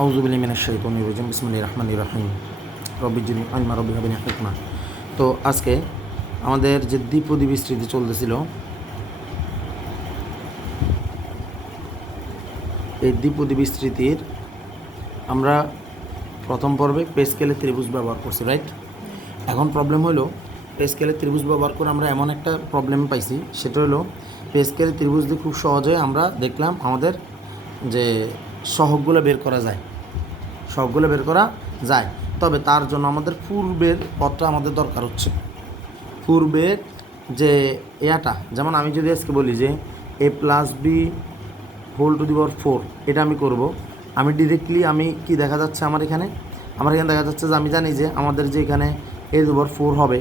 আউযু বিল্লাহি মিনাশ শাইতানির রাজিম বিসমিল্লাহির রহমানির রহিম রব্বি জিদনি ইলমা রব্বি হাবলি হিকমা। তো আজকে আমাদের যে দ্বিপদী বিস্তৃতি চলতেছিল, এই দ্বিপদী বিস্তৃতির আমরা প্রথম পর্বে পে স্কেলের ত্রিভুজ ব্যবহার করছি, রাইট? এখন প্রবলেম হলো পে স্কেলের ত্রিভুজ ব্যবহার করে আমরা এমন একটা প্রবলেম পাইছি, সেটা হলো পে স্কেলের ত্রিভুজ দিয়ে খুব সহজে আমরা দেখলাম আমাদের যে সহগগুলো বের করা যায়, সবগুলো বের করা যায়। তবে তার জন্য আমাদের পূর্বের পথটা আমাদের দরকার হচ্ছে। পূর্বের যে এয়াটা, যেমন আমি যদি আজকে বলি যে a plus B whole to the power 4, এটা আমি করব। আমি ডিরেক্টলি আমি কি দেখা যাচ্ছে আমার এখানে দেখা যাচ্ছে যে আমি জানি যে আমাদের যে এখানে a টু দি পাওয়ার 4 হবে,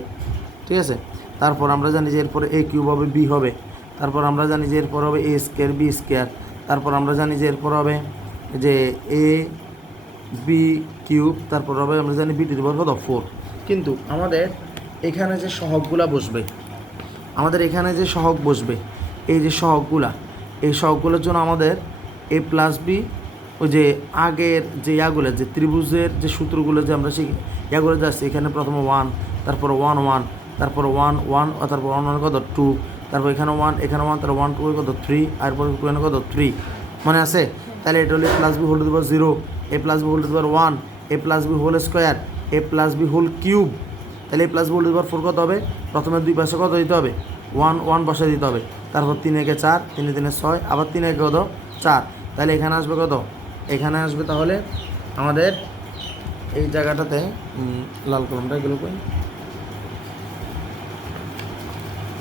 ঠিক আছে? তারপর আমরা জানি যে এরপরে a কিউব হবে, b হবে। তারপর আমরা জানি যে এরপর হবে a স্কোয়ার, b স্কোয়ার। তারপর আমরা জানি যে এরপর হবে যে a বি কিউব। তারপর হবে আমরা জানি বি টু দি পাওয়ার কত 4। কিন্তু আমাদের এখানে যে সহগগুলা বসবে, আমাদের এখানে যে সহগ বসবে, এই যে সহগগুলা, এই সহগগুলোর জন্য আমাদের এ প্লাস বি, ওই যে আগের যে ইয়াগুলো, যে ত্রিভুজের যে সূত্রগুলো যে আমরা সেই ইয়াগুলো যাচ্ছি, এখানে প্রথমে 1, তারপর 1 1, তারপর 1 1, তারপর 1 1 কত 2, তারপর এখানে 1 এখানে 1, তারপর 1 2 কত 3, আর পর 2 কত 3, মনে আছে? তাহলে এটা হলো plus B whole to the power 0, A plus B whole to the power 1, A plus B whole square, A plus B whole cube. তাহলে A plus B whole to the power 4 কত হবে? প্রথমে দুই পাশে কত দিতে হবে? 1 1 বসাই দিতে হবে। তারপর 3 একে 4, 3 3 6, আবার 3 একে কত 4। তাহলে এখানে আসবে কত? এখানে আসবে তাহলে আমাদের এই জায়গাটাতে লাল কলমটা এগুলো কই,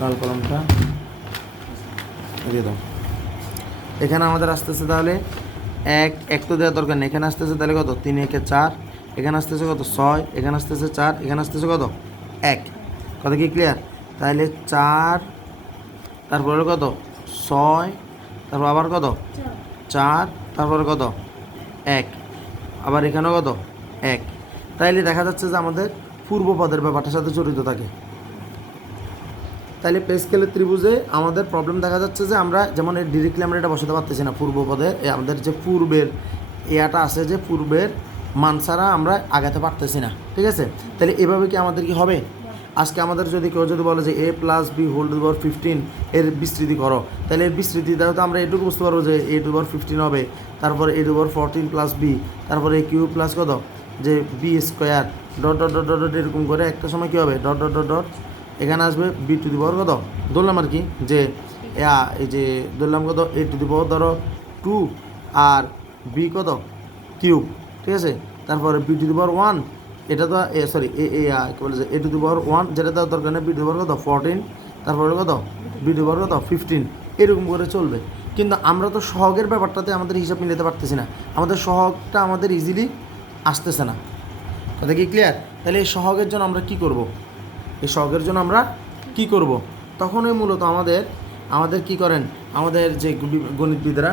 লাল কলমটা দিয়ে দাও। এখানে আমাদের আসতেছে তাহলে এক তো দেওয়ার দরকার নেই, এখানে আসতেছে তাহলে কত? 3 একে 4, এখানে আসতেছে কত 6, এখানে আসতেছে 4, এখানে আসতেছে কত 1। কথা কি ক্লিয়ার? তাহলে 4, তারপরে কত 6, তারপর আবার কত 4, তারপরে কত 1, আবার এখানেও কত 1। তাইলে দেখা যাচ্ছে যে আমাদের পূর্বপদের ব্যাপারটার সাথে জড়িত থাকে। তাহলে পে স্কেলের ত্রিভুজে আমাদের প্রবলেম দেখা যাচ্ছে যে আমরা যেমন ডিরেক্টলি আমরা এটা বসাতে পারতেছি না। পূর্বপদে আমাদের যে পূর্বের এয়াটা আছে, যে পূর্বের মান ছাড়া আমরা আগাতে পারতেছি না, ঠিক আছে? তাহলে এভাবে কি আমাদের কি হবে? আজকে আমাদের যদি কেউ যদি বলে যে a plus B whole to the power 15 এর বিস্তৃতি করো, তাহলে এর বিস্তৃতি দ্বারা তো আমরা এটুকু বুঝতে পারবো যে a টু দি পাওয়ার 15 হবে, তারপরে a to the power 14 plus B, তারপরে a কিউব প্লাস কত যে B square, dot dot dot dot এরকম করে একটা সময় কী হবে ডট ডট ডট ডট, এখানে আসবে বি টু দি পাওয়ার কত ধরলাম আর কি, যে এই যে ধরলাম কত এ টু দি পাওয়ার ধরো 2 আর বি কত কিউব, ঠিক আছে? তারপরে বি টু দি পাওয়ার 1, এটা তো সরি কী বলে যে এ টু দি পাওয়ার 1, যেটা দেওয়ার দরকার নেই, বি টু দি পাওয়ার কত 14, তারপরে কত বি টু দি পাওয়ার কত 15, এরকম করে চলবে। কিন্তু আমরা তো সহগের ব্যাপারটাতে আমাদের হিসাব মিলাতে পারতেছি না, আমাদের সহগটা আমাদের ইজিলি আসতেছে না। কথা কি ক্লিয়ার? তাহলে এই সহগের জন্য আমরা কি করব? এই সহগের জন্য আমরা কি করব? তখনই মূলত আমাদের কি করেন, আমাদের যে গণিতবিদরা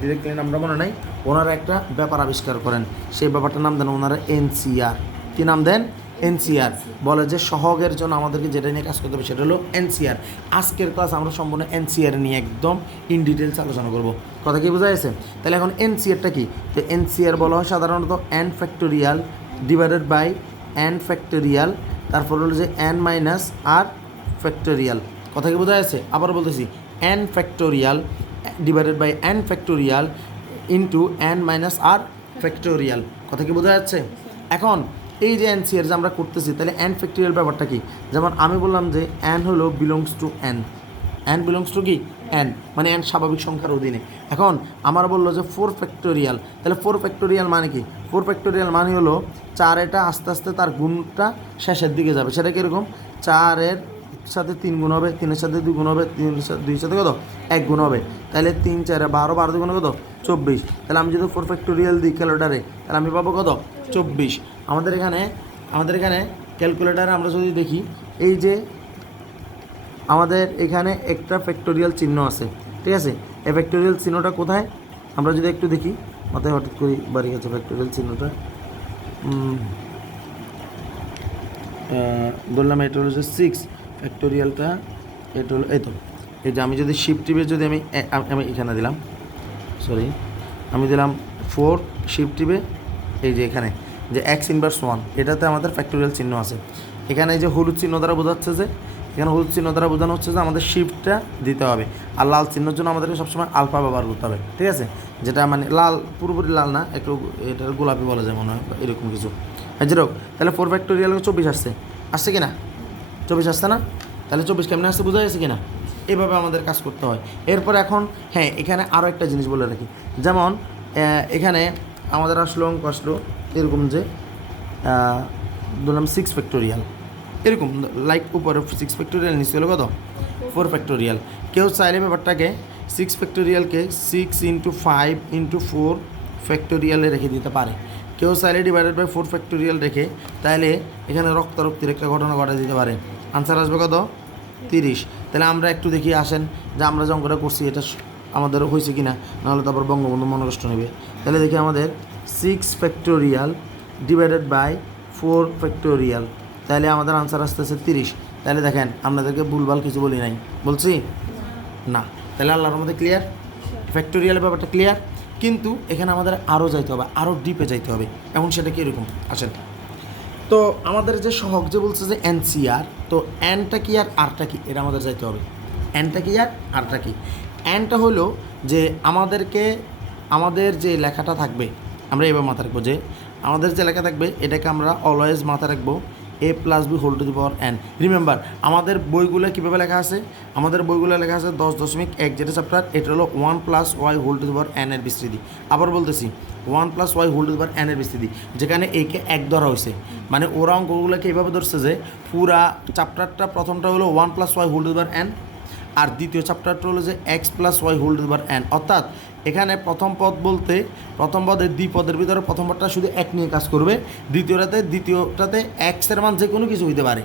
ডিরেক্টলি নামটা মনে নাই, ওনারা একটা ব্যাপার আবিষ্কার করেন। সেই ব্যাপারটার নাম দেন ওনারা এনসিআর। কী নাম দেন? এনসিআর। বলে যে সহগের জন্য আমাদেরকে যেটা নিয়ে কাজ করতে হবে সেটা হলো এনসিআর। আজকের ক্লাস আমরা সম্পূর্ণ এনসিআর নিয়ে একদম ইন ডিটেলস আলোচনা করব। কথা কি বোঝা গেছে? তাহলে এখন এনসিআরটা কি? তো এনসিআর বলা হয় সাধারণত N factorial divided by N factorial, তারপর হলো যে এন মাইনাস আর ফ্যাক্টোরিয়াল। কথা কি বোঝা যাচ্ছে? আবার বলতেছি, N factorial divided by N factorial into N minus R factorial. কথা কি বোঝা যাচ্ছে? এখন এই যে এনসিআর যে আমরা করতেছি, তাহলে এন ফ্যাক্টোরিয়াল ব্যাপারটা কি? যেমন আমি বললাম যে এন হলো belongs to N, N belongs to কি এন, মানে এন স্বাভাবিক সংখ্যার অধীনে। এখন আমার বললো যে 4 ফ্যাক্টোরিয়াল, তাহলে 4 ফ্যাক্টোরিয়াল মানে কি? 4 ফ্যাক্টোরিয়াল মানে হলো 4 এটা আস্তে আস্তে তার গুণটা শেষের দিকে যাবে। সেটা কীরকম? 4-এর সাথে 3 গুণ হবে, 3-এর সাথে 2 গুণ হবে, 2-এর সাথে কত 1 গুণ হবে। তাহলে 3 4 12, 12 2 গুণ কত 24। তাহলে আমি যদি 4 ফ্যাক্টোরিয়াল দিই ক্যালকুলেটারে, তাহলে আমি পাবো কত 24। আমাদের এখানে ক্যালকুলেটারে আমরা যদি দেখি, এই যে আমাদের এখানে একটা ফ্যাক্টোরিয়াল চিহ্ন আছে, ঠিক আছে? এই ফ্যাক্টোরিয়াল চিহ্নটা কোথায় আমরা যদি একটু দেখি, মাথায় হঠাৎ করে বাড়ি গেছে ফ্যাক্টোরিয়াল চিহ্নটা। বললাম এটা হলো যে 6 ফ্যাক্টোরিয়ালটা, এটা হলো এই তো, এই যে আমি যদি শিফট টিপে যদি আমি এখানে দিলাম, সরি আমি দিলাম 4 শিফট টিপে এই যে এখানে যে এক্স ইনভার্স 1 এটাতে আমাদের ফ্যাক্টোরিয়াল চিহ্ন আছে। এখানে এই যে হলুদ চিহ্ন দ্বারা বোঝাচ্ছে যে এখানে হলুদ চিহ্ন দ্বারা বোঝানো হচ্ছে যে আমাদের শিফটটা দিতে হবে, আর লাল চিহ্নের জন্য আমাদেরকে সবসময় আলফা ব্যবহার করতে হবে, ঠিক আছে? যেটা মানে লাল পুরোপুরি লাল না, একটু এটা গোলাপি বলা যায় মনে হয় এরকম কিছু। হ্যাঁ যেরকম তাহলে 4 ফ্যাক্টোরিয়াল 24 আসছে কি না? 24 আসছে না? তাহলে 24 কেমনে আসছে বোঝা গেছে কি না? এভাবে আমাদের কাজ করতে হয়। এরপর এখন হ্যাঁ এখানে আরও একটা জিনিস বলে রাখি, যেমন এখানে আমাদের আসলো অঙ্ক আসলো এরকম যে ধরলাম 6 ফ্যাক্টোরিয়াল এরকম, লাইক উপরে 6 ফ্যাক্টোরিয়াল নিচে হলো কত 4 ফ্যাক্টোরিয়াল। কেউ চাইলে ব্যাপারটাকে 6 ফ্যাক্টোরিয়ালকে 6 × 5 × 4 ফ্যাক্টোরিয়ালে রেখে দিতে পারে। কেউ চাইলে ডিভাইডেড বাই 4 ফ্যাক্টোরিয়াল রেখে তাহলে এখানে রক্তারক্তির একটা ঘটনা ঘটা দিতে পারে। আনসার আসবে কত 30। তাহলে আমরা একটু দেখি আসেন যে আমরা যে অঙ্কটা করছি এটা আমাদের হয়েছে কি না, নাহলে তারপর বঙ্গবন্ধু মনোকষ্ট নেবে। তাহলে দেখি আমাদের 6 ফ্যাক্টোরিয়াল ডিভাইডেড বাই 4 ফ্যাক্টোরিয়াল, তাহলে আমাদের আনসার আসতেছে 30। তাহলে দেখেন আপনাদেরকে ভুলভাল কিছু বলি নাই, বলছি না? তাহলে আল্লাহর মধ্যে ক্লিয়ার, ফ্যাক্টোরিয়ালের ব্যাপারটা ক্লিয়ার। কিন্তু এখানে আমাদের আরও যাইতে হবে, আরও ডিপে যাইতে হবে। এখন সেটা কি এরকম আসেন, তো আমাদের যে সহগ যে বলছে যে এনসিআর, তো এনটা কি আর আরটা কি এটা আমাদের যাইতে হবে। এনটা কি আর আরটা কি? এনটা হলো যে আমাদেরকে আমাদের যে লেখাটা থাকবে আমরা এবার মাথা রাখবো যে আমাদের যে লেখা থাকবে এটাকে আমরা অলওয়েজ মাথা রাখবো a + b whole to the power n। Remember আমাদের বইগুলো কীভাবে লেখা আছে, আমাদের বইগুলো লেখা আছে 10.1 যেটা চ্যাপ্টার, এটা হলো 1 + y whole to the power n এর বিস্তৃতি। আবার বলতেছি 1 + y whole to the power n এর বিস্তৃতি, যেখানে একে 1 ধরা হয়েছে। মানে ওরা অঙ্কগুলোকে এইভাবে ধরছে যে পুরা চ্যাপ্টারটা প্রথমটা হলো 1 + y whole to the power n, আর দ্বিতীয় চ্যাপ্টারটা হলো যে x + y whole to the power n। অর্থাৎ এখানে প্রথম পদ বলতে প্রথম পদের দ্বিপদের ভিতরে প্রথম পদটা শুধু 1 নিয়ে কাজ করবে, দ্বিতীয়টাতে x এর মান যে কোনো কিছু হইতে পারে।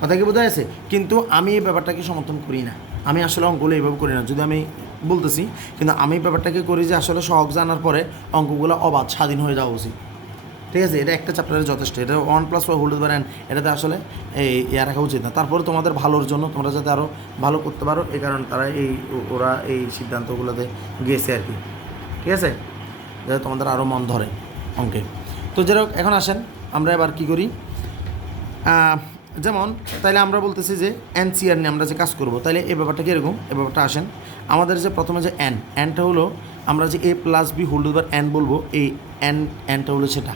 কথা কি বোঝা গেছে? কিন্তু আমি এই ব্যাপারটাকে সমর্থন করি না, আমি আসলে অঙ্কগুলো এইভাবে করি না, যদি আমি বলতেছি, কিন্তু আমি ব্যাপারটাকে করি যে আসলে সহগ জানার পরে অঙ্কগুলো অবাধ স্বাধীন হয়ে যাওয়া উচিত, ঠিক আছে? এটা একটা চ্যাপ্টারে যথেষ্ট। এটা 1 + y whole to the power n, এটাতে আসলে এই রাখা উচিত না। তারপরে তোমাদের ভালোর জন্য তোমরা যাতে আরও ভালো করতে পারো এই কারণে তারা ওরা এই সিদ্ধান্তগুলোতে গিয়েছে আর কি, ঠিক আছে? যাতে তোমাদের আরও মন ধরে অঙ্কে। তো যেরকম এখন আসেন আমরা এবার কী করি, যেমন তাইলে আমরা বলতেছি যে এনসিআর নিয়ে আমরা যে কাজ করবো, তাইলে এই ব্যাপারটা কীরকম, এই ব্যাপারটা আসেন আমাদের যে প্রথমে যে এনটা হলো আমরা যে a + b whole to the power n বলবো, এই এনটা হলো সেটা,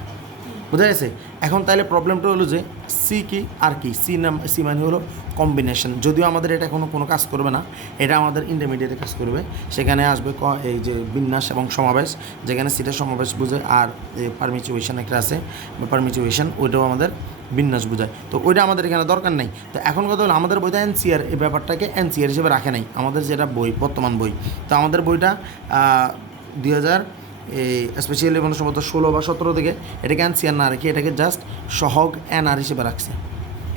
বোঝা গেছে? এখন তাহলে প্রবলেমটা হলো যে সি কি আর কি, সি মানে হলো কম্বিনেশন। যদিও আমাদের এটা কোনো কাজ করবে না, এটা আমাদের ইন্টারমিডিয়েটে কাজ করবে। সেখানে আসবে এই যে বিন্যাস এবং সমাবেশ, যেখানে সিটা সমাবেশ বোঝে, আর পারমিচুয়েশন একটা আছে পারমিচুয়েশন, ওইটাও আমাদের বিন্যাস বোঝায়। তো ওইটা আমাদের এখানে দরকার নেই। তো এখন কথা হলো আমাদের বইটা এনসিআর, এই ব্যাপারটাকে এনসিআর হিসেবে রাখে নাই আমাদের যেটা বই বর্তমান বই। তো আমাদের বইটা 2000 এই স্পেশালি মানে সম্ভবত 16 বা 17 থেকে এটাকে এনসিআর না রেখে এটাকে জাস্ট সহগ এনআর হিসেবে রাখছে,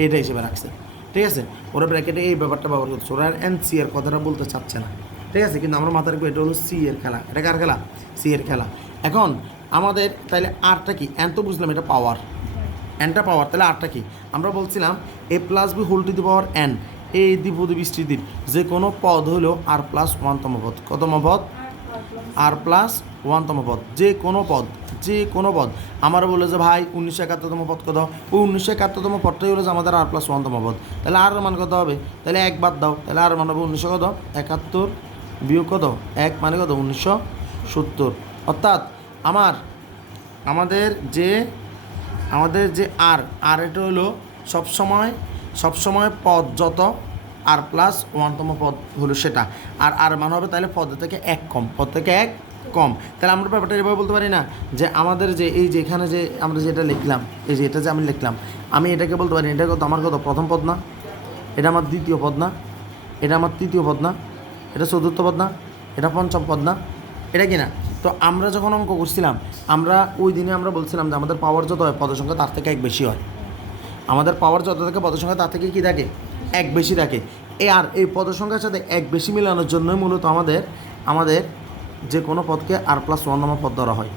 এটা হিসেবে রাখছে, ঠিক আছে? ওরা ব্র্যাকেটে এই ব্যাপারটা ব্যবহার করছে, ওরা আর এনসিআর কথাটা বলতে চাচ্ছে না, ঠিক আছে? কিন্তু আমরা মাথায় রাখবো এটা হলো সি এর খেলা। এটা কার খেলা? সি এর খেলা। এখন আমাদের তাহলে আরটা কি? এন তো বুঝলাম এটা পাওয়ার, এনটা পাওয়ার, তাহলে আরটা কি? আমরা বলছিলাম a + b whole to the power n, এই দ্বিপদী বিস্তৃতির যে কোনো পদ হলো r+1তম পদ। কতম পদ? r+1তম পদ। যে কোনো পদ আমার বলে যে ভাই 1971তম পদ কত, ওই 1971তম পদটাই হলো যে আমাদের r+1তম পদ। তাহলে আর মান কত হবে? তাহলে 1 বাদ দাও, তাহলে আর মান হবে 1971 বিয়োগ কত 1 মানে কত 1970। অর্থাৎ আমাদের যে আর এটা হলো সবসময় পদ যত r+1তম পদ হলো সেটা, আর মান হবে তাহলে পদ থেকে 1 কম, পদ থেকে 1 কম। তাহলে আমরা ব্যাপারটা এভাবে বলতে পারি না যে আমাদের যে এই যে এখানে যে আমরা যেটা লিখলাম, এই যে এটা যে আমি লিখলাম, আমি এটাকে বলতে পারি এটা কত আমার কত প্রথম পদ না, এটা আমার দ্বিতীয় পদ না, এটা আমার তৃতীয় পদ না, এটা চতুর্থ পদ না, এটা পঞ্চম পদ না, এটা কি না? তো আমরা যখন অঙ্ক করছিলাম আমরা ওই দিনে আমরা বলছিলাম যে আমাদের পাওয়ার যত হয় পদের সংখ্যা তার থেকে 1 বেশি হয়, আমাদের পাওয়ার যত থাকে পদের সংখ্যা তার থেকে কী থাকে 1 বেশি থাকে। এই পদের সংখ্যার সাথে 1 বেশি মেলানোর জন্যই মূলত আমাদের যে কোনো পদকে r+1তম পদ ধরা হয়।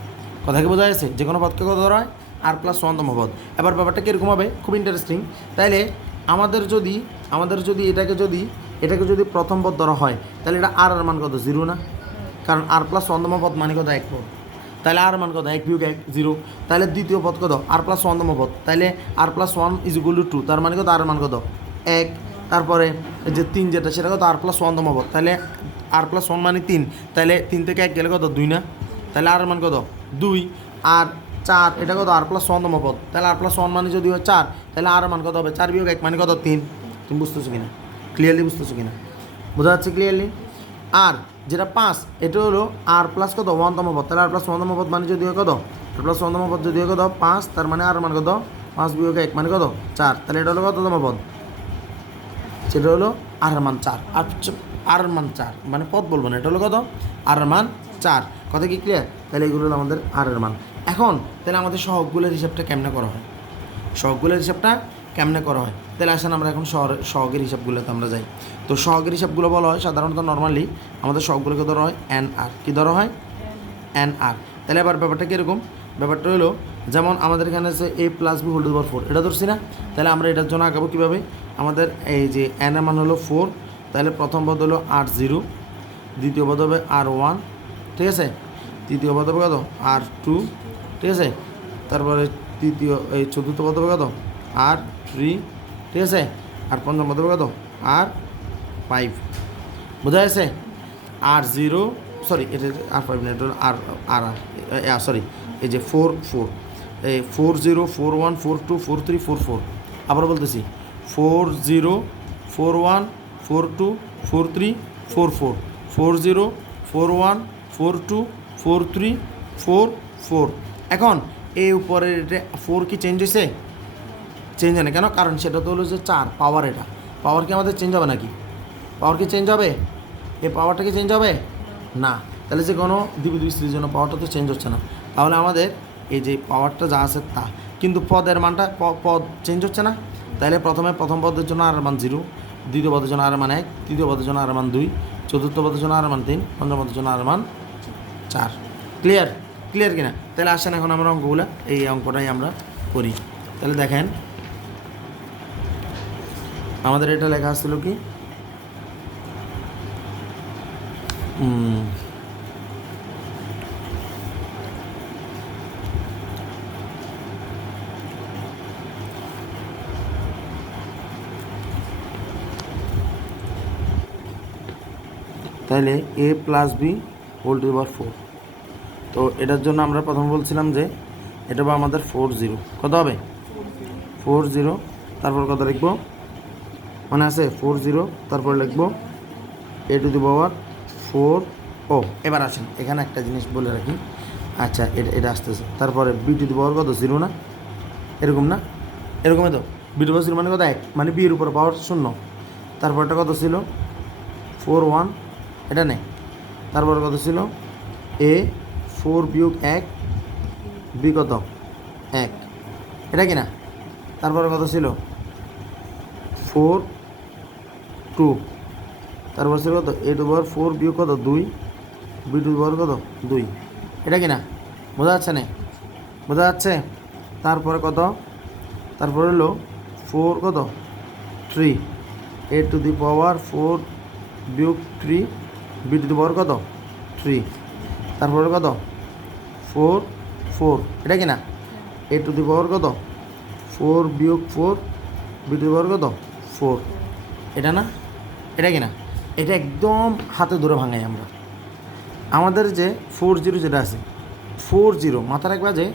কথা কি বোঝা যাচ্ছে? যে কোনো পদকে কত ধরা হয়? r+1তম পদ। এবার ব্যাপারটা কীরকম হবে? খুব ইন্টারেস্টিং। তাইলে আমাদের যদি এটাকে যদি প্রথম পদ ধরা হয় তাহলে এটা আর মান কত 0 না? কারণ r+1তম পদ মানে কত 1 পদ। তাহলে আর মান কত 1 বিয়োগ 1 0। তাহলে দ্বিতীয় পদ কত আর প্লাস 1 তম পদ, তাহলে আর প্লাস 1 ইজ ইকুয়াল টু 2, তার মানে কত আর মান কত 1। তারপরে যে 3 যেটা সেটা কত আর প্লাস 1 তম পদ, তাহলে আর প্লাস 1 মানে 3, তাহলে 3 থেকে 1 গেলে কত 2 না, তাহলে আর মান কত 2। আর 4 এটা কত আর প্লাস 1 তম পদ, তাহলে আর প্লাস 1 মানে যদি হয় 4, তাহলে আর মান কত হবে 4 বিয়োগ 1 মানে কত 3। তুমি বুঝতেছো কিনা, ক্লিয়ারলি বুঝতেছো কিনা, বোঝা যাচ্ছে ক্লিয়ারলি। আর যেটা 5 এটা হলো আর প্লাস কত 1 তম পদ, তাহলে আর প্লাস 1 তম পদ মানে যদি হয় কত আর প্লাস 1 তম পদ যদি হয় কত 5, তার মানে আর মান কত 5 বিয়োগ 1 মানে কত 4, তাহলে এটা হলো কত তম পদ, সেটা হলো আর মান 4। আর মান 4 মানে পদ বলবো না, এটা হলো কত আর মান 4। কথা কি ক্লিয়ার? তাহলে এগুলো হলো আমাদের আর এর মান। এখন তাহলে আমাদের সহগগুলোর হিসাবটা কেমনে করা হয়, সহগগুলোর হিসাবটা কেমনে করা হয়, তাহলে আসেন আমরা এখন সহগের হিসাবগুলোতে আমরা যাই। তো সহগের হিসাবগুলো বলা হয় সাধারণত নর্মালি আমাদের সহগগুলোকে ধরা হয় এন আর, কী ধরা হয় এন আর। তাহলে এবার ব্যাপারটা কীরকম, ব্যাপারটা হলো যেমন আমাদের এখানে আছে a plus B whole to the power 4, এটা ধরছি না, তাহলে আমরা এটার জন্য আগাবো কীভাবে, আমাদের এই যে এন এর মান হলো 4, তাহলে প্রথম পদ হলো R0, দ্বিতীয় পদ হবে R1, ঠিক আছে, তৃতীয় পদ হবে কত R2, ঠিক আছে, তারপরে চতুর্থ পদ হবে কত R3, ঠিক আছে, আর পঞ্চম পদ হবে কত R5, বোঝা যাচ্ছে। R0 সরি এটা R5 না, এটা হলো আর সরি এই যে 4 এই 40 41 42 43 44, আবার বলতেছি 40 41 42 43 44 40 41 42 43 44। এখন এই উপরের এটা 4 কি চেঞ্জ হয়েছে, চেঞ্জ হয় না কেন, কারণ সেটা তো হলো যে 4 পাওয়ার, এটা পাওয়ার কি আমাদের চেঞ্জ হবে নাকি, পাওয়ার কি চেঞ্জ হবে, এই পাওয়ারটা কি চেঞ্জ হবে না, তাহলে যে কোনো দ্বিপদী স্ত্রীর জন্য পাওয়ারটা তো চেঞ্জ হচ্ছে না, তাহলে আমাদের এই যে পাওয়ারটা যা আছে তা, কিন্তু পদের মানটা পদ চেঞ্জ হচ্ছে না, তাহলে প্রথম পদের জন্য আর মান 0, দ্বিতীয় পদের জন্য আর মান 1, তৃতীয় পদের জন্য আর মান 2, চতুর্থ পদের জন্য আর মান 3, পঞ্চম পদের জন্য আর মান 4। ক্লিয়ার ক্লিয়ার কিনা? তাহলে আসেন এখন আমরা অঙ্কগুলো এই অঙ্কটাই আমরা করি। তাহলে দেখেন আমাদের এটা লেখা আসছিল কি তাহলে a plus B whole to the power 4, তো এটার জন্য আমরা প্রথম বলছিলাম যে এটা বা আমাদের 40 কত হবে 40, তারপর কত লিখবো মানে আছে 40, তারপর লিখবো a টু দি পাওয়ার 4। ও এবার আসেন এখানে একটা জিনিস বলে রাখি, আচ্ছা এটা আসতেছে, তারপরে বি টু দি পাওয়ার কত 0 না, এরকম না, এরকমই তো বি টু পাওয়ার 0 মানে কত 1, মানে বি এর উপর পাওয়ার 0, তারপরটা কত ছিল 41, এটা নেই, তারপর কত ছিল a 4 বিয়োগ 1, বি কত 1, এটা কি না, তারপরে কত ছিল 4 2, তারপর ছিল কত a টু পাওয়ার 4 বিয়োগ কত 2, বি টু পাওয়ার কত 2, এটা কি না, বোঝা যাচ্ছে না, বোঝা যাচ্ছে। তারপরে কত, তারপরে হলো 4 কত 3, a টু দি পাওয়ার 4 বিয়োগ 3, বি টু দি পাওয়ার কত 3, তারপরে কত 4 4, এটা কি না, a টু দি পাওয়ার কত 4 বিয়োগ 4, বি টু দি পাওয়ার কত 4, এটা না, এটা কি না, এটা একদম হাতে ধরে ভাঙাই আমরা। আমাদের যে 40 যেটা আছে 40 মাথা রাখবা যে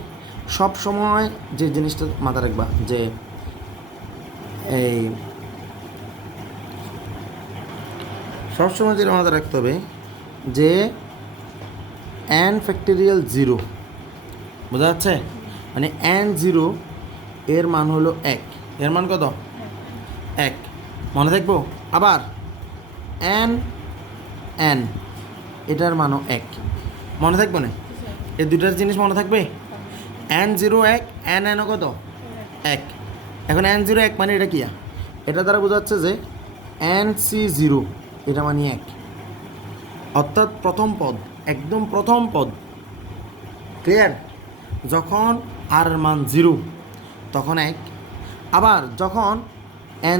সব সময় যে জিনিসটা মাথা রাখবা যে এই সবসময় যেটা মাথা রাখতে হবে যে n ফ্যাক্টোরিয়াল 0, বোঝা যাচ্ছে, মানে n0 এর মান হলো 1, এর মান কত 1, মনে থাকবো। আবার n এটার মানও 1, মনে থাকবে না, এই দুটার জিনিস মনে থাকবে, n0 1, n কত 1, এখন n0 1 মানে এটা কি, এটা দ্বারা বোঝা যাচ্ছে যে nc0 এটা মানে 1, অর্থাৎ প্রথম পদ, একদম প্রথম পদ, ক্লিয়ার, যখন আর মান 0 তখন 1, আবার যখন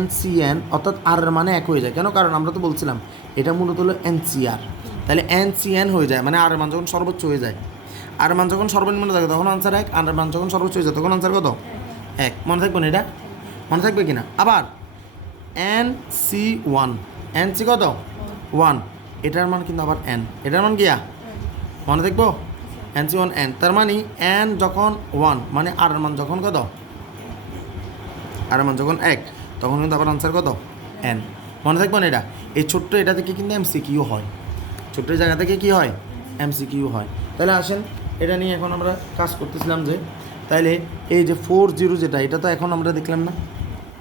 NCN অর্থাৎ আর এর মানে 1 হয়ে যায়, কেন, কারণ আমরা তো বলছিলাম এটা মূলত হলো NCR, তাহলে NCN হয়ে যায় মানে আর এর মান যখন সর্বোচ্চ হয়ে যায়। আর মান যখন সর্বনিম্ন থাকে তখন আনসার 1, আর মান যখন সর্বোচ্চ হয়ে যায় তখন আনসার কত? 1। মনে থাকবে না এটা? মনে থাকবে কিনা? আবার NC1, NC কত? 1, এটার মান কিন্তু আবার n, এটার মান কিয়া মনে থাকবো? NC1 n, তার মানে n যখন 1 মানে আর এর মান যখন কত? আর এর মান যখন 1 তখন কিন্তু আবার আনসার কত? n। মনে থাকবে না এটা? এই ছোট্ট এটা থেকে কিন্তু MCQ হয়, ছোট্ট জায়গা থেকে কি হয়? MCQ হয়। তাহলে আসেন এটা নিয়ে এখন আমরা কাজ করতেছিলাম যে তাইলে এই যে 40 যেটা এটা তো এখন আমরা দেখলাম না,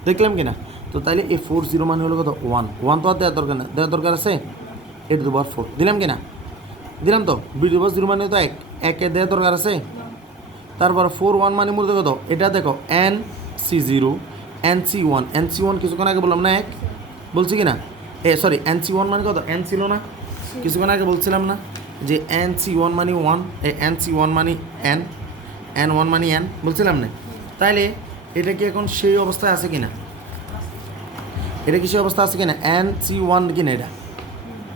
দেখলাম কি না? তো তাইলে এই 40 মানে হলো কত? 1, 1 তো আর দেওয়ার দরকার না, দেওয়ার দরকার আছে a⁴ দিলাম কি না? দিলাম তো। b⁴ মানে তো 1, 1 এর দেওয়ার দরকার আছে। তারপর 4 1 মানে মূলত কত? এটা দেখো NC0 NC1, NC1 কিছুক্ষণ আগে বললাম না 1, বলছি কি না? সরি NC1 মানে কত? n ছিল না কিছুক্ষণ আগে বলছিলাম না যে NC1 মানে 1, NC1 মানে n, N1 মানে n বলছিলাম না? তাইলে এটা কি এখন সেই অবস্থায় আছে কিনা? এটা কি সেই অবস্থা আছে কিনা? NC1 কিনা এটা?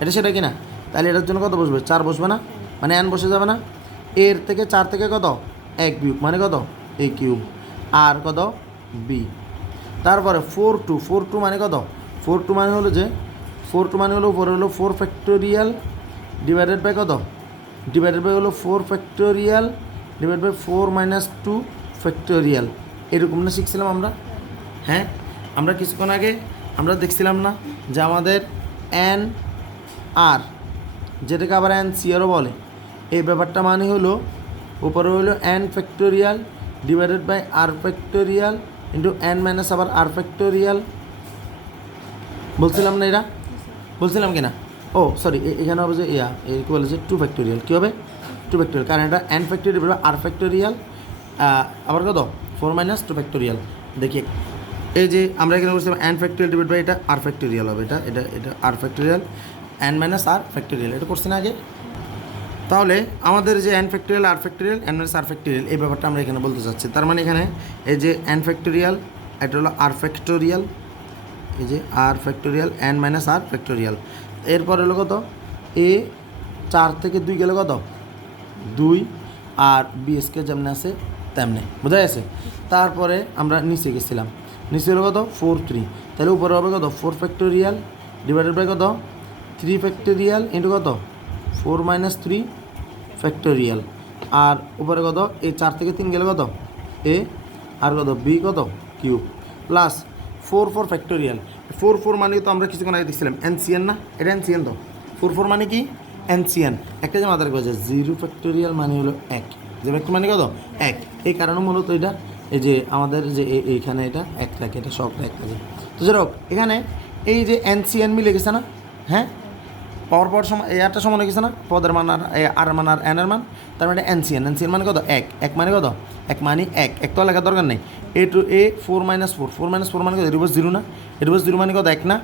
এটা সেটা কিনা? তাহলে এটার জন্য কত বসবে? 4 বসবে না? মানে n বসে যাবে না? এর থেকে 4 থেকে কত? 1 বিয়োগ মানে কত? a³ আর কত? b। তারপরে 4 2 মানে কত? 4 2 মানে হলো যে 4 2 মানে হলো উপরে হলো 4 ফ্যাক্টোরিয়াল ডিভাইডেড বাই কত? ডিভাইডেড বাই হলো 4 ফ্যাক্টোরিয়াল ডিভাইড বাই 4 - 2 ফ্যাক্টোরিয়াল। এরকম না শিখছিলাম আমরা? হ্যাঁ, আমরা কিছুক্ষণ আগে আমরা দেখছিলাম না যে আমাদের n আর যেটাকে আবার NCRও বলে, এই ব্যাপারটা মানে হলো উপরে হলো n factorial divided by r factorial into n minus আবার r ফ্যাক্টোরিয়াল। বলছিলাম না এটা? বলছিলাম কি না? ও সরি, এখানে হবে যে কি বলে যে 2 ফ্যাক্টোরিয়াল। কী হবে? 2 ফ্যাক্টোরিয়াল, কারণ এটা n factorial divide by r factorial আবার কত? 4 - 2 ফ্যাক্টোরিয়াল। দেখি এই যে আমরা এখানে বলছিলাম n ফ্যাক্টোরিয়াল ডিভাইড বাই এটা r ফ্যাক্টোরিয়াল হবে, এটা এটা এটা r factorial n - r factorial, এটা করছি না আগে? তাহলে আমাদের যে n factorial r factorial n - r factorial এই ব্যাপারটা আমরা এখানে বলতে চাচ্ছি। তার মানে এখানে এই যে n ফ্যাক্টোরিয়াল, এটা হলো r ফ্যাক্টোরিয়াল, এই যে r factorial n - r factorial. এরপর হলো কত? a 4 থেকে 2 গেলে কত? 2, আর bস্কোয়ার যেমন আছে তেমনি, বোঝা গেছে? তারপরে আমরা নিচে গেছিলাম, নিচে হলো কত? 4 3, তাহলে উপরে হবে কত? 4 ফ্যাক্টোরিয়াল ডিভাইডেড বাই কত? 3 ফ্যাক্টোরিয়াল ইন্টু কত? 4 - 3 ফ্যাক্টোরিয়াল। আর উপরে কত? এই 4 থেকে 3 গেলে কত? a আর কত? b কত? Cube plus 4 4 factorial. 4 4 মানে তো আমরা কিছুক্ষণ আগে দেখছিলাম NCN না? এটা NCN তো। 4 4 মানে কি? NCN। একটা যে মাথায় রাখবো যে 0 ফ্যাক্টোরিয়াল মানে হলো 1, যে ফ্যাক্টর মানে কত? 1। এই কারণে মূলত এটা এই যে আমাদের যে এইখানে এটা 1 থাকে, এটা সব 1 থাকে। তো যাই হোক, এখানে এই যে NCN মিলে গেছে না? হ্যাঁ, পাওয়ার সময় এই একটা সমান হয়ে গেছে না? পদের মান আর মান আর n এর মান, তার মানে NCN মানে কত? 1 1 মানে কত? 1 মানে 1 1 তো লেখার দরকার নেই। a 4 - 4 4 - 4 মানে কত? এর উপর 0 না? এর উপর 0 মানে কত? 1 না?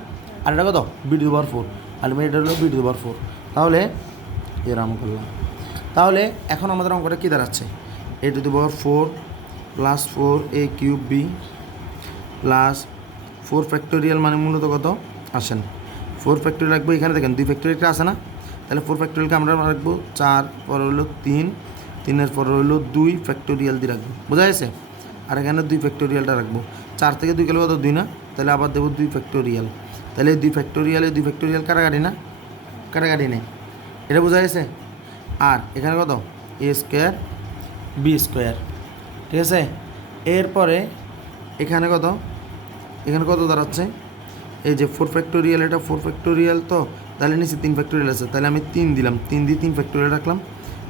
আর এটা কত? b⁴, আলটিমেট এটা হলো b⁴। তাহলে এরম করলাম। তাহলে এখন আমাদের অঙ্কটা কী দাঁড়াচ্ছে? a⁴ plus 4a³ b plus 4 factorial মানে মূলত কত? আসেন 4 ফ্যাক্টোরিয়াল রাখবো, এখানে দেখেন 2 ফ্যাক্টোরিয়ালটা আছে না? তাহলে 4 ফ্যাক্টোরিয়ালকে আমরা রাখবো 4, পরে হলো 3, 3-এর পরে হলো 2 ফ্যাক্টোরিয়াল দিয়ে রাখবো, বোঝা গেছে? আর এখানে 2 ফ্যাক্টোরিয়ালটা রাখবো। 4 থেকে 2 গেলে কত? 2 না? তাহলে আবার দেবো 2 ফ্যাক্টোরিয়াল। তাহলে 2 ফ্যাক্টোরিয়াল কাটাকাটি না? কাটাকাটি নেই, এটা বোঝা গেছে? আর এখানে কত? a² b², ঠিক আছে? এরপরে এখানে কত? এখানে কত দাঁড়াচ্ছে? এই যে 4 ফ্যাক্টোরিয়াল, এটা 4 ফ্যাক্টোরিয়াল তো, তাহলে নিচে 3 ফ্যাক্টোরিয়াল আছে, তাহলে আমি 3 দিলাম, 3 দিয়ে 3 ফ্যাক্টোরিয়াল রাখলাম।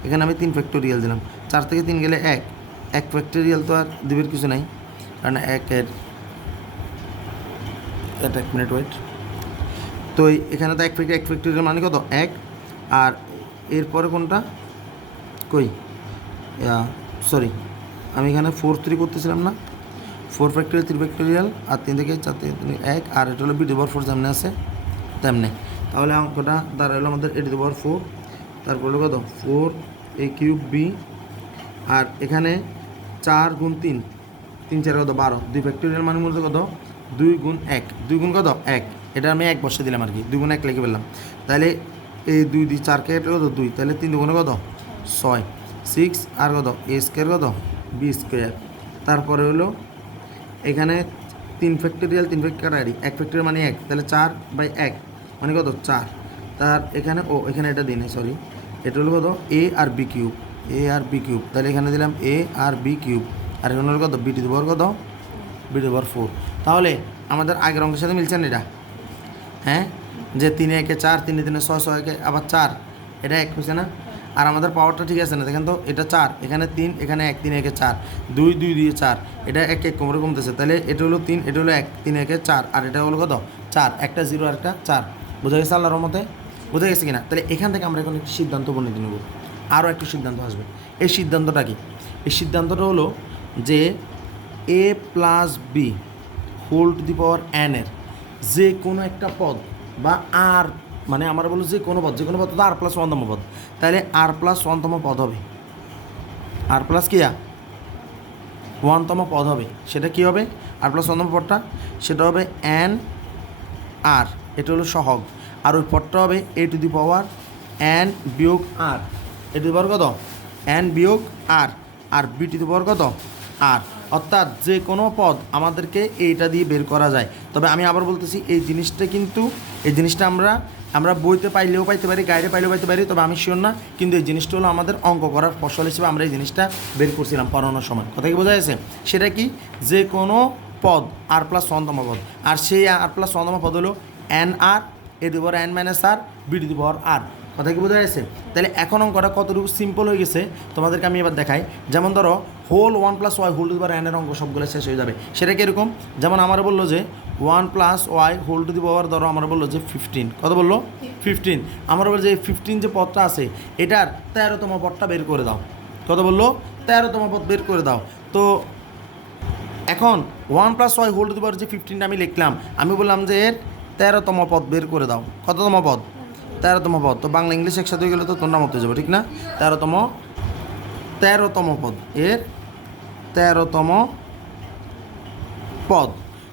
এখানে আমি 3 ফ্যাক্টোরিয়াল দিলাম। 4 থেকে 3 গেলে 1 1 ফ্যাক্টোরিয়াল তো আর দেবের কিছু নাই, কারণ 1 মিনিট ওয়েট। তো এখানে তো 1 ফ্যাক্টোরিয়াল মানে কত? 1। আর এরপরে কোনটা? কই সরি, আমি এখানে 4 3 করতেছিলাম না? 4 ফ্যাক্টোরিয়াল 3 ফ্যাক্টোরিয়াল আর 3 থেকে 4 থেকে 1, আর এটা হলো b⁴ যেমনি আছে তেমনি। তাহলে অঙ্কটা দাঁড়ালো আমাদের a⁴, তারপর হলো কত? 4a³ b, আর এখানে 4 গুণ 3, 3 4 কত? 12। 2 ফ্যাক্টোরিয়াল মানে মূলত কত? 2 গুণ 1, 2 গুণ কত? 1। এটা আমি 1 বসে দিলাম আর কি, 2 গুণ 1 লিখে ফেললাম। তাহলে এই 2 দিয়ে 4 কে কত? 2, তাহলে 3 দুগুণে কত? 6। 6 আর কত এ স্কোয়ার কত বি স্কোয়ার, তারপরে হলো এখানে 3 ফ্যাক্টরিয়াল 3 ফ্যাক্টরিয়াল 1 ফ্যাক্টরিয়াল মানে 1, তাহলে 4/1 মানে কত 4, তার এখানে এখানে এটা দিই সরি, এটা হলো কত এ আর বি কিউব, এ আর বি কিউব, তাহলে এখানে দিলাম এ আর বি কিউব, আর এখানে হলো কত বি টু দি পাওয়ার কত বি টু দি পাওয়ার 4। তাহলে আমাদের আগের অঙ্কের সাথে মিলছে না এটা? হ্যাঁ, যে 3 একে 4, 3 3 6, 6 একে আবার 4, এটা 1 হয়েছে না? আর আমাদের পাওয়ারটা ঠিক আছে না? দেখেন তো, এটা 4, এখানে 3, এখানে 1, 3 একে 4, 2 2 দিয়ে 4, এটা 1 1 কমরে কমতেছে, তাহলে এটা হলো 3, এটা হলো 1, 3 একে 4, আর এটা হলো কত 4, একটা 0 আর একটা 4। বোঝা গেছে আল্লাহর মতে? বোঝা গেছে কিনা? তাহলে এখান থেকে আমরা এখন একটি সিদ্ধান্ত বর্ণিত নেব, আরও একটি সিদ্ধান্ত আসবে। এই সিদ্ধান্তটা কি? এই সিদ্ধান্তটা হলো যে a plus B whole to the power n এর যে কোনো একটা পদ বা আর, মানে আমরা বলবো যে কোনো পদ তো আর প্লাস 1তম পদ, তাহলে আর প্লাস 1তম পদ হবে, আর প্লাস কি 1তম পদ হবে। সেটা কি হবে? আর প্লাস 1তম পদটা সেটা হবে n আর, এটা হলো সহগ, আর ওই পদটা হবে এ টু দি পাওয়ার n বিয়োগ আর, এ টু দি পাওয়ার কত n বিয়োগ আর, আর বি টু দি পাওয়ার কত আর। অর্থাৎ যে কোনো পদ আমাদেরকে এইটা দিয়ে বের করা যায়। তবে আমি আবার বলতেছি, এই জিনিসটা আমরা বইতে পাইলেও পাইতে পারি, গাইডে পাইলেও পাইতে পারি, তবে আমি শিওর না। কিন্তু এই জিনিসটা হলো আমাদের অঙ্ক করার ফসল হিসেবে আমরা এই জিনিসটা বের করছিলাম পড়ানোর সময়। কথা কি বোঝা গেছে? সেটা কি? যে কোনো পদ আর প্লাস 1তম পদ, আর সেই আর প্লাস 1তম পদ হলো N R, A to the power n minus R, B to the power R. কথা কি বোঝা গেছে? তাহলে এখন অঙ্কটা কতটুকু সিম্পল হয়ে গেছে তোমাদেরকে আমি এবার দেখাই। যেমন ধরো whole 1 plus Y whole to the power n এর অঙ্ক সবগুলো শেষ হয়ে যাবে। সেটা কীরকম? যেমন আমার বললো যে 1 plus Y whole to the power, ধরো আমরা বললো যে 15, কত বললো 15, আমরা বললো যে 15 যে পদটা আছে এটার 13তম পদটা বের করে দাও। কত বললো? 13তম পদ বের করে দাও। তো এখন 1 plus Y whole to the power যে 15টা আমি লিখলাম, আমি বললাম যে এর 13তম পদ বের করে দাও। কততম পদ? 13তম পদ। তো বাংলা ইংলিশ একসাথে হয়ে গেলে তো তোমরা মতো যাবো, ঠিক না? 13তম পদ, এর 13তম পদ।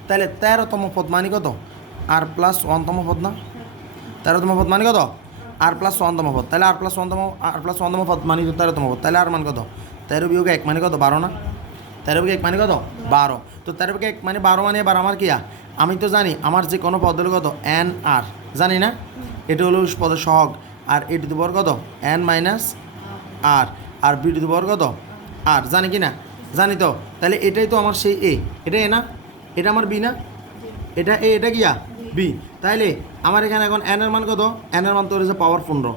তাহলে 13তম পদ মানে কত? আর প্লাস 1তম পদ না? 13তম পদ মানে কত? আর প্লাস 1তম পদ। তাহলে আর প্লাস 1তম পদ মানে 13তম পদ। তাহলে আর মান কত? 13 বিয়োগ 1 মানে কত? 12 না? 13 বিয়োগ 1 মানে কত? 12। তো 13 বিয়োগ 1 মানে 12, মানে এবার আমার কি আমি তো জানি আমার যে কোনো পদ হলো কত n আর, জানি না? এটা হলো পদের সহগ, আর এ টু দি পাওয়ার কত n মাইনাস আর, আর বি টু দি পাওয়ার কত আর, জানি কি না? জানি তো। তাহলে এটাই তো আমার সেই এ, এটা এ না? এটা আমার বি না? এটা এ, এটা কি বি। তাইলে আমার এখানে এখন n এর মান কত? n এর মান তো হয়েছে পাওয়ার 15,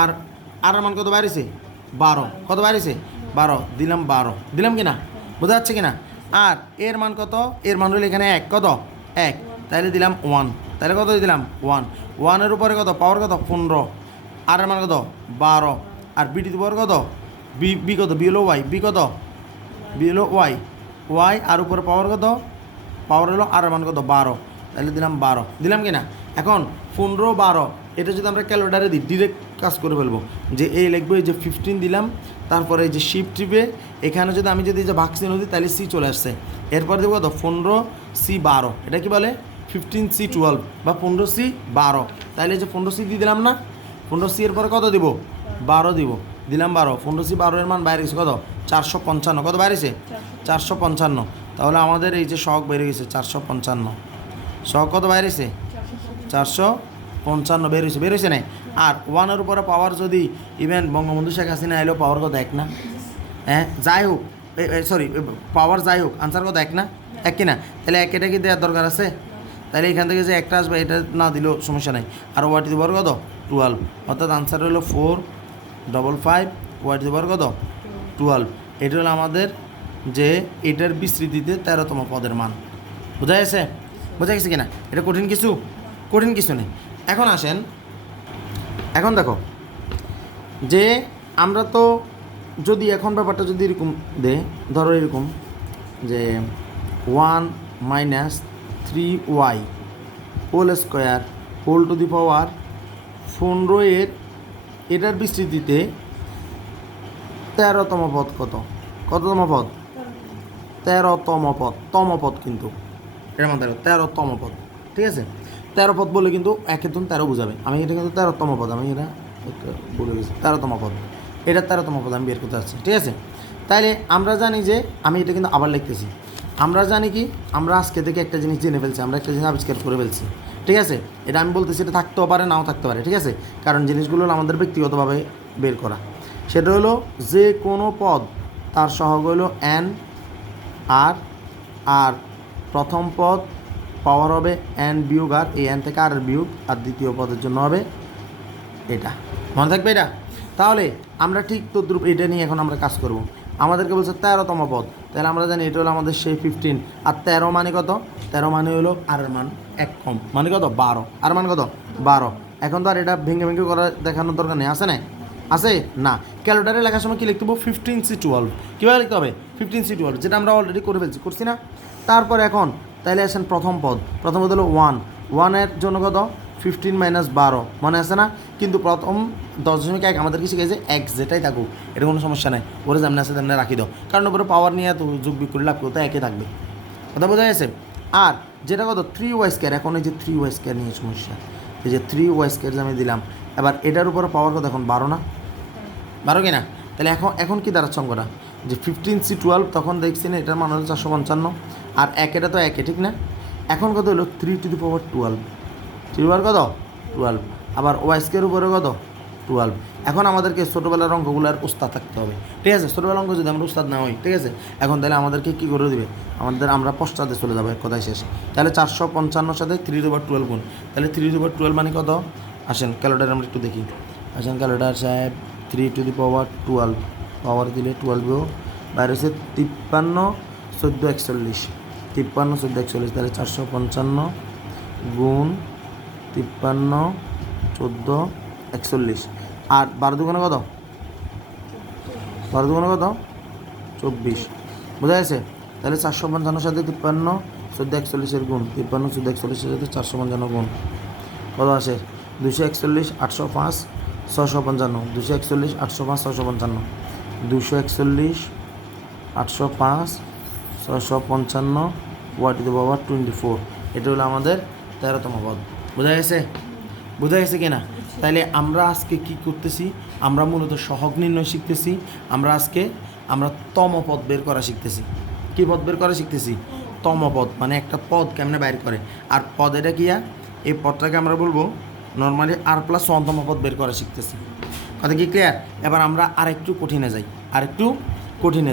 আর আর এর মান কত বাইরেছে? 12। কত বাইরেছে? 12। দিলাম 12, দিলাম কি না? বোঝা যাচ্ছে কি না? আর এর মান কত? এর মান হলো এখানে 1, কত 1, তাহলে দিলাম 1, তাহলে কত দিলাম 1, 1-এর উপরে কত পাওয়ার কত 15, আর এর মান কত 12, আর বি টু দি পাওয়ার কত বি কত? বি হলো ওয়াই, বি কত? বি হলো ওয়াই, আর উপরে পাওয়ার কত? পাওয়ার হলো আর এর মান কত 12, তাহলে দিলাম 12, দিলাম কি না? এখন 15 12 এটা যদি আমরা ক্যালকুলেটারে দিই ডিরেক্ট কাজ করে ফেলবো, যে এই লিখবো এই যে 15 দিলাম, তারপরে এই যে শিফট টিপে এখানে যদি আমি যদি যে ভাগচিহ্ন দিই তাহলে সি চলে আসছে, এরপর দেবো কত 15 সি 12, এটা কি বলে 15 সি 12 বা 15 সি 12, তাহলে এই যে 15 সি দিয়ে দিলাম না? 15 সি এর পরে কত দিব? 12 দিব, দিলাম 12, 15 সি 12 এর মান বাইরে গেছে কত 455, কত বাইরেছে 455। তাহলে আমাদের এই যে শখ বেড়ে গেছে 455, শখ কত বাইরেছে 455 বেরোইছে না? আর 1-এর উপরে পাওয়ার যদি ইভেন বঙ্গবন্ধু শেখ হাসিনা এলেও পাওয়ার কত 1 না? হ্যাঁ, যাই হোক, সরি পাওয়ার যাই হোক, আনসার কত 1 না? 1 কি না? তাহলে 1 এটা কি দেওয়ার দরকার আছে? তাহলে এখান থেকে যে একটা আসবে এটা না দিলেও সমস্যা নাই। আর ওয়াই টু দি পাওয়ার কত 12, অর্থাৎ আনসার হলো 455, ওয়াই টু দি পাওয়ার কত 12। এটা হলো আমাদের যে এটার বিস্তৃতিতে 13তম পদের মান। বোঝা গেছে কিনা? এটা কঠিন কিছু নেই। এখন আসেন, এখন দেখো যে আমরা তো যদি এখন ব্যাপারটা যদি এরকম ধরো এরকম যে 1 minus 3y whole square whole to the power 15 এর এটার বিস্তৃতিতে 13তম পদ কততম পদ? 13তম পদ, কিন্তু এর মধ্যে 13তম পদ, ঠিক আছে? 13 পদ বলে কিন্তু 1 13 বোঝাবে, আমি এটা কিন্তু 13তম পদ, আমি এটা বলে গেছি 13তম পদ। এটা 13তম পদ আমি বের করতে যাচ্ছি, ঠিক আছে? তাইলে আমরা জানি যে আমি এটা কিন্তু আবার লিখতেছি, আমরা জানি কি আমরা আজকে থেকে একটা জিনিস জেনে ফেলছি, আমরা একটা জিনিস আবিষ্কার করে ফেলছি, ঠিক আছে? এটা আমি বলতেছি এটা থাকতেও পারে নাও থাকতে পারে, ঠিক আছে? কারণ জিনিসগুলো হলো আমাদের ব্যক্তিগতভাবে বের করা। সেটা হলো যে কোনো পদ তার সহগ হলো n আর আর প্রথম পদ পাওয়ার হবে n বিয়োগ আর, এই n থেকে আর বিয়োগ, আর দ্বিতীয় পদের জন্য হবে এটা, মনে থাকবে এটা? তাহলে আমরা ঠিক তদ্রুপ এটা নিয়ে এখন আমরা কাজ করব। আমাদেরকে বলছে 13তম পদ, তাহলে আমরা জানি এটা হলো আমাদের সেই 15, আর 13 মানে কত? 13 মানে হলো আর এর মান 1 কম, মানে কত? 12, আর মান কত? 12। এখন তো আর এটা ভেঙে ভেঙে করা দেখানোর দরকার নেই, আছে না? আছে না? ক্যালকুলেটারে লেখার সময় কী লিখতে হবে? 15C12, কীভাবে লিখতে হবে? 15C12, যেটা আমরা অলরেডি করে ফেলছি, করছি না? তারপর এখন তাইলে আসেন প্রথম পদ হলো 1 এর জন্য কত? 15 - 12, মনে আছে না? কিন্তু প্রথম 10.1 আমাদের কি শিখেছে? এক্স যেটাই থাকুক এটা কোনো সমস্যা নাই, ওরে যেমন আছে তেমনি রাখি দাও, কারণ ওপরে পাওয়ার নিয়ে তো যোগ বিয়োগ করে লাভ করতে একই থাকবে, কথা বোঝা গেছে? আর যেটা কত? 3y², এখন এই যে 3y² নিয়ে সমস্যা, এই যে 3y² যে আমি দিলাম, এবার এটার উপরে পাওয়ার কত এখন? 12 না? 12 কি না? তাহলে এখন কি দাঁড়াচ্ছে অঙ্কটা? যে 15C12, তখন দেখছি না এটার মান হলো 455, আর এটা তো একে, ঠিক না? এখন কত হলো? 3^12, 3 কত? 12, আবার y² উপরে কত? 12। এখন আমাদেরকে ছোটোবেলার অঙ্কগুলোর উস্তাদ থাকতে হবে, ঠিক আছে? ছোটোবেলার অঙ্ক যদি আমরা উস্তাদ না হই, ঠিক আছে, এখন তাহলে আমাদেরকে কী করে দেবে? আমরা পশ্চাতে চলে যাবো, এক কথায় শেষ। তাহলে 455 সাথে 3^12 গুণ, তাহলে 3^12 মানে কত? আসেন ক্যালকুলেটার আমরা একটু দেখি, আসেন ক্যালকুলেটার সাহেব। 3^12 পাওয়ার দিলে 12 বাইরে হচ্ছে 53, 14, 41, 53, 14, 41, তাহলে 455 গুণ 53, 14, 41, আর 12 দুগুণে কত? 12 দুগুণে কত? 24, বোঝা গেছে? তাহলে 455 সাথে 53, 14, 41 গুণ, 53, 14, 41 সাথে 455 গুণ কত আসে? 241, 805, 655, 241, 805, 655, 241, 805, 655, y², এটা হলো আমাদের 13তম পদ। বোঝা গেছে? বোঝা গেছে কিনা? তাইলে আমরা আজকে কি করতেছি? আমরা মূলত সহগ নির্ণয় শিখতেছি। আমরা তম পদ বের করা শিখতেছি। কি পদ বের করা শিখতেছি? তম পদ, মানে একটা পদ কেমনে বাইর করে। আর পদ এটা কিয়া? এই পদটাকে আমরা বলবো নর্মালি r+1তম পদ বের করা শিখতেছি। কথা কি ক্লিয়ার? এবার আমরা আরেকটু কঠিনে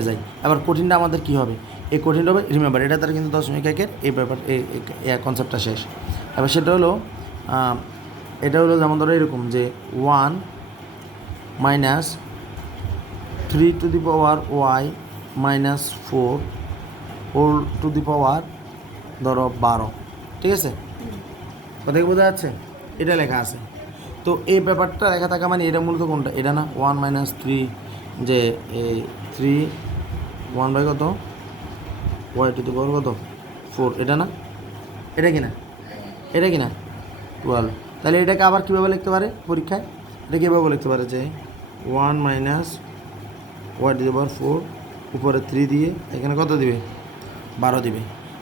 যাই, এবার কঠিনটা আমাদের কি হবে? এই কঠিনটা হবে, রিমেম্বার এটা তার কিন্তু 0.1 এই ব্যাপার, এই কনসেপ্টটা শেষ। এবার সেটা হলো এটা হলো যেমন ধরো এরকম যে 1 - 3^y - 4 whole to the power ধরো 12, ঠিক আছে? কথা কি বোঝা যাচ্ছে? এটা লেখা আছে। তো এই ব্যাপারটা লেখা থাকা মানে এটা মূলত কোনটা? এটা না 1 - 3, যে 3 1 কত? y² কত? 4, এটা না? এটা কি না? 12। তাহলে এটাকে আবার কীভাবে লিখতে পারে পরীক্ষায়? এটা কীভাবে লিখতে পারে যে 1 - y² উপরে 3 দিয়ে এখানে কত দিবে? 12 দিবে।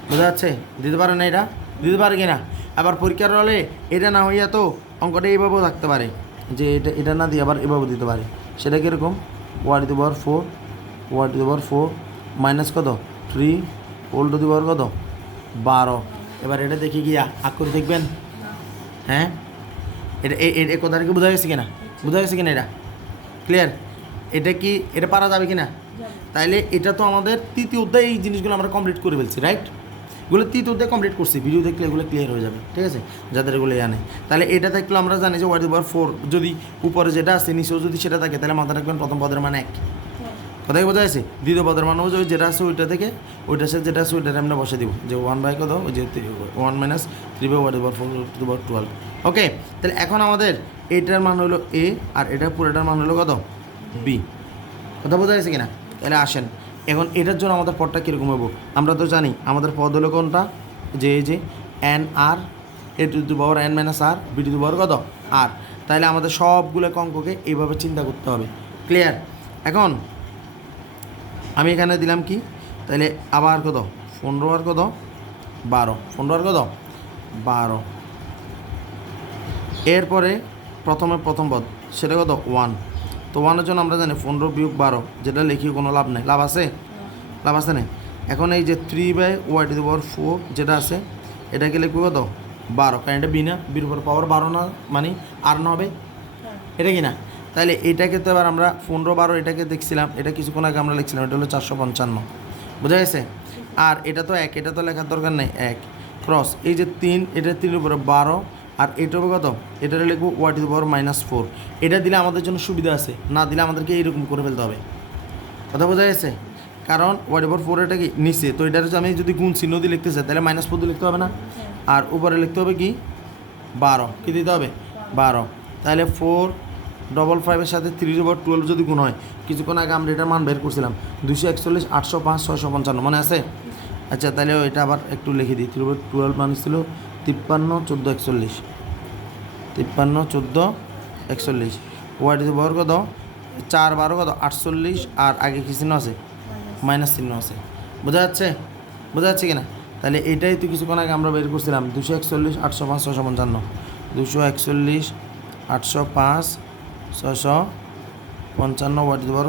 বোঝা যাচ্ছে? দিতে পারে না? এটা দিতে পারে কি না? আবার পরীক্ষার হলে এটা না হইয়া তো অঙ্কটা এইভাবেও থাকতে পারে, যে এটা না দিয়ে আবার এভাবে দিতে পারে। সেটা কীরকম? y² মাইনাস কত? 3 হোল টু দি পাওয়ার কত? 12। এবার এটা দেখি গিয়া আগ করে দেখবেন। হ্যাঁ, এটা কথাটা কি বোঝা গেছে কিনা? এটা ক্লিয়ার? এটা পারা যাবে কিনা? তাইলে এটা তো আমাদের তৃতীয় অধ্যায়, এই জিনিসগুলো আমরা কমপ্লিট করে ফেলছি, রাইট? এগুলো তৃতীয় অধ্যায় কমপ্লিট করছি, ভিডিও দেখলে এগুলো ক্লিয়ার হয়ে যাবে, ঠিক আছে? যাদের এগুলো জানে, তাহলে এটা দেখলে আমরা জানি যে y², যদি উপরে যেটা আছে নিচেও যদি সেটা থাকে, তাহলে মাথা রাখবেন প্রথম পদের মান 1। কথাই বোঝা গেছে? দ্বিতীয় পদের মান হচ্ছে যেটা আছে ওইটা থেকে ওইটা সে যেটা আছে ওইটাতে আমরা বসে দিব, যে 1 কত? ওই যে 1 - 3/y²4 = 12। ওকে, তাহলে এখন আমাদের এইটার মান হলো a, আর এটার পুরোটার মান হলো কত? b। কথা বোঝা গেছে কিনা? তাহলে আসেন এখন এটার জন্য আমাদের পদটা কীরকম হবো? আমরা তো জানি আমাদের পদ হলো কোনটা? যে এই যে n r, a⁻n - r, b² কত? r। তাহলে আমাদের সবগুলো অঙ্ককে এইভাবে চিন্তা করতে হবে, ক্লিয়ার? এখন আমি এখানে দিলাম কি? তাহলে আবার কত? 15 আর কত? 12, 15 আর কত? 12। এরপরে প্রথম পদ সেটা কত? 1, তো 1-এর জন্য আমরা জানি 15-12, যেটা লিখিয়ে কোনো লাভ নেই। লাভ আছে? লাভ আছে না? এখন এই যে 3/y⁴ যেটা আছে এটাকে লিখবো কত? 12, কারণ এটা বি না, বির উপর পাওয়ার 12 না, মানে আর না হবে, এটা কি না? তাহলে এটাকে তো এবার আমরা 15-12 এটাকে দেখছিলাম, এটা কিছুক্ষণ আগে আমরা লিখছিলাম, এটা হলো 455, বোঝা গেছে? আর এটা তো 1, এটা তো লেখার দরকার নেই, 1 ক্রস এই যে 3, এটা 3-এর উপরে 12, আর এটা হবে কত? এটা লিখবো y⁴ এটা দিলে আমাদের জন্য সুবিধা আছে, না দিলে আমাদেরকে এইরকম করে ফেলতে হবে। কথা বোঝা গেছে? কারণ y⁴ এটা কি নিচে, তো এটা হচ্ছে আমি যদি গুণ চিহ্ন দিয়ে লিখতে চাই তাহলে -4 দিয়ে লিখতে হবে না, আর উপরে লিখতে হবে কি 12, কি দিতে হবে 12। তাহলে 455-এর সাথে 3/12 যদি গুণ হয়, কিছুক্ষণ আগে আমরা এটার মান বের করছিলাম 241, 805, 655, মনে আছে? আচ্ছা, তাহলে এটা আবার একটু লিখে দিই। 3/12 মান ছিল 53, 14, 41, 53, 14, 41। y⁴ কত? 4-12 কত? 48, আর আগে কি চিহ্ন আছে? মাইনাস চিহ্ন আছে। বোঝা যাচ্ছে? বোঝা যাচ্ছে কিনা? তাহলে এটাই তো কিছুক্ষণ আগে আমরা বের করছিলাম 241, 805, 655, 241, 805, 655, y⁴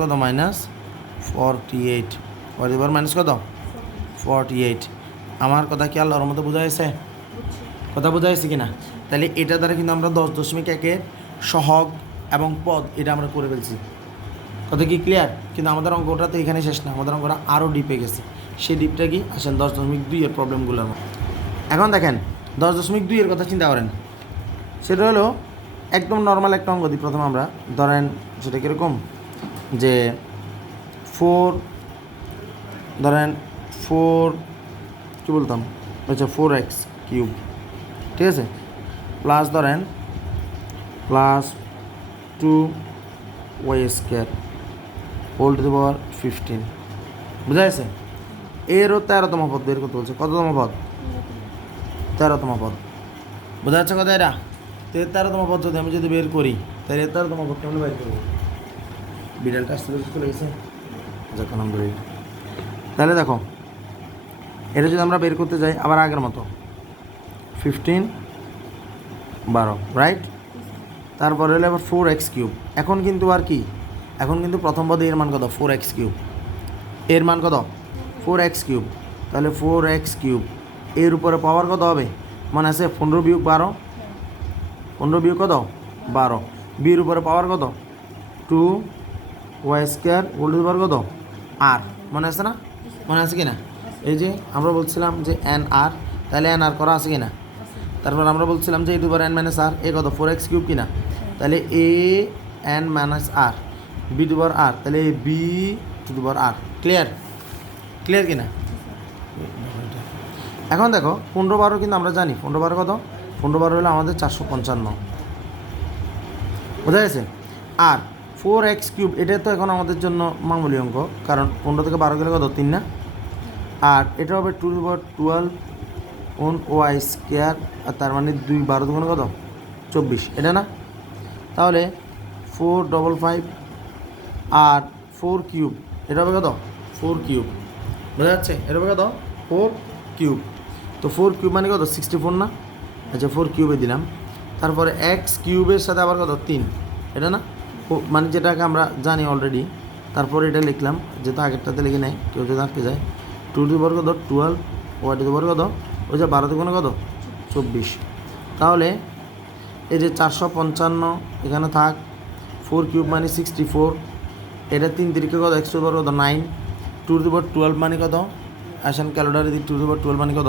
কত? -48, y⁴ মাইনাস কত? 48। আমার কথা কি আল্লাহর মতো বোঝা গেছে? কথা বোঝা গেছে কিনা? তাহলে এটা দ্বারা কিন্তু আমরা 10.1-এর সহগ এবং পদ এটা আমরা করে ফেলছি। কথা কি ক্লিয়ার? কিন্তু আমাদের অঙ্কটা তো এখানে শেষ না, আমাদের অঙ্কটা আরও ডিপে গেছে। সেই ডিপটা কি? আসেন 10.2-এর প্রবলেমগুলোর মধ্যে। এখন দেখেন 10.2-এর কথা চিন্তা করেন। সেটা হলো একদম নর্মাল একটা অঙ্ক দিই প্রথমে আমরা। ধরেন সেটা কীরকম, যে 4, ধরেন 4 কী বলতাম, আচ্ছা 4x কিউব, ঠিক আছে, প্লাস ধরেন plus 2y² whole to the power 15, বুঝা গেছে? এরও 13তম পদ বের করতে বলছে। কততম পদ? 13তম পদ। বোঝা যাচ্ছে কথা এটা? তো 13তম পদ যদি আমি বের করি, তাহলে 13তম পদ কেমন বের করবো? বিড়ালটা আসতে চলে গেছে যখন আমরা, তাহলে দেখো এটা যদি আমরা বের করতে যাই আবার আগের মতো 15, 12, রাইট? তারপরে হলো আবার 4x³। এখন কিন্তু আর কি, এখন কিন্তু প্রথম পদে এর মান কত? 4x³। এর মান কত? 4x³। তাহলে 4x³ এর উপরে পাওয়ার কত হবে? মানে আছে 15-12, 15 কত? 12। বির উপরে পাওয়ার কত? 2y² whole to the power কত? আর, মনে আছে না? মনে আছে কি না? এই যে আমরা বলছিলাম যে nr, তাহলে nr করা আছে কি না? তারপর আমরা বলছিলাম যে a⁻n−r, এ কত? 4x³ কিনা? তাহলে a(n−r), b⁻r, তাহলে b⁻r। ক্লিয়ার? ক্লিয়ার কিনা? এখন দেখো 15-12 কিন্তু আমরা জানি 15-12 কত? 15-12 হলো আমাদের 455, বোঝা গেছে? আর 4x³ এটা তো এখন আমাদের জন্য মামুলি অঙ্ক, কারণ 15 থেকে 12 গেলে কত? 3 না? আর এটা হবে 2/12 y², আর তার মানে 2 12 কত? 24, এটা না? তাহলে 455 আর 4³ এটা হবে কত? 4³ বোঝা যাচ্ছে? এটা হবে কত? 4³ তো 4³ মানে কত? 64 না? আচ্ছা 4³ দিলাম। তারপরে x³ সাথে আবার কত? 3, এটা না? মানে যেটাকে আমরা জানি অলরেডি। তারপরে এটা লিখলাম, যেটা আগেরটাতে লিখে নেয় কেউ যদি আঁকতে যায়। 2 কত? 12, y কত? ওই যে 12 দুগুণে কত? 24। তাহলে এই যে 455 এখানে থাক, 4³ মানে 64, এটা 3 3 কত? x² কত? 9, 2/12 মানে কত? আসেন ক্যালকুলেটরে দিই। 2/12 মানে কত?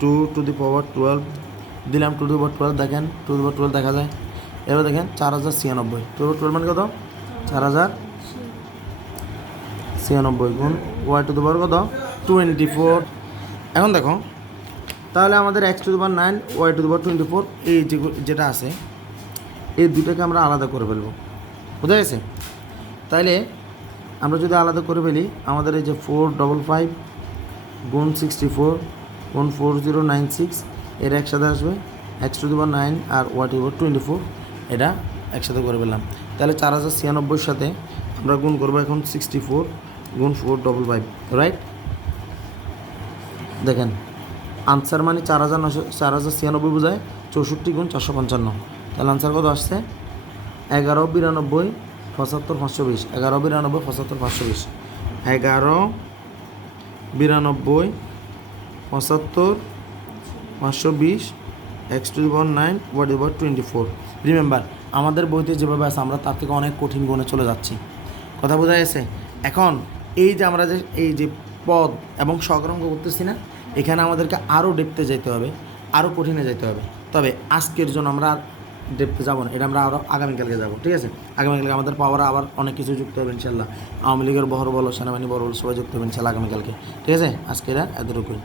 2/12 দিলাম। 2/12 দেখেন, 2/12 দেখা যায়। এবার দেখেন 4096, 2/12 মানে কত? 4096 গুণ y⁴ কত? 24। এখন দেখো তাহলে আমাদের x⁹, y⁴ এই যেটা আছে এই দুটাকে আমরা আলাদা করে ফেলবো, বুঝা গেছে? তাইলে আমরা যদি আলাদা করে ফেলি, আমাদের এই যে 455 গুণ 64 গুণ 4096 এর একসাথে আসবে, x⁹ আর y⁴ 24 এটা একসাথে করে ফেললাম। তাহলে 4096 সাথে আমরা গুণ করবো এখন 64 গুণ 455, রাইট? দেখেন আনসার মানে 4096 বোঝায় 64 গুণ 455, তাহলে আনসার কত আসছে? 1192 75 520, 11 92 75 520, 11 92 75 520 x to the power 9 what is about 24। Remember আমাদের বইতে যেভাবে আছে আমরা তার থেকে অনেক কঠিন গুণে চলে যাচ্ছি, কথা বোঝা গেছে? এখন এই যে আমরা যে এই যে পদ এবং সহগ্রাঙ্ক করতেছি না, এখানে আমাদেরকে আরও ডেপথে যেতে হবে, আরও কঠিনে যেতে হবে। তবে আজকের জন্য আমরা আর ডেপথে যাবো না, এটা আমরা আরও আগামীকালকে যাবো, ঠিক আছে? আগামীকালকে আমাদের পাওয়ারে আবার অনেক কিছু যুক্ত হবে ইনশাল্লাহ। আওয়ামী লীগের বহর বলো, সেনাবাহিনী বহর বলো, সবাই যুক্ত হবে ইনশাল্লাহ আগামীকালকে, ঠিক আছে? আজকে এরা এতটুকুই।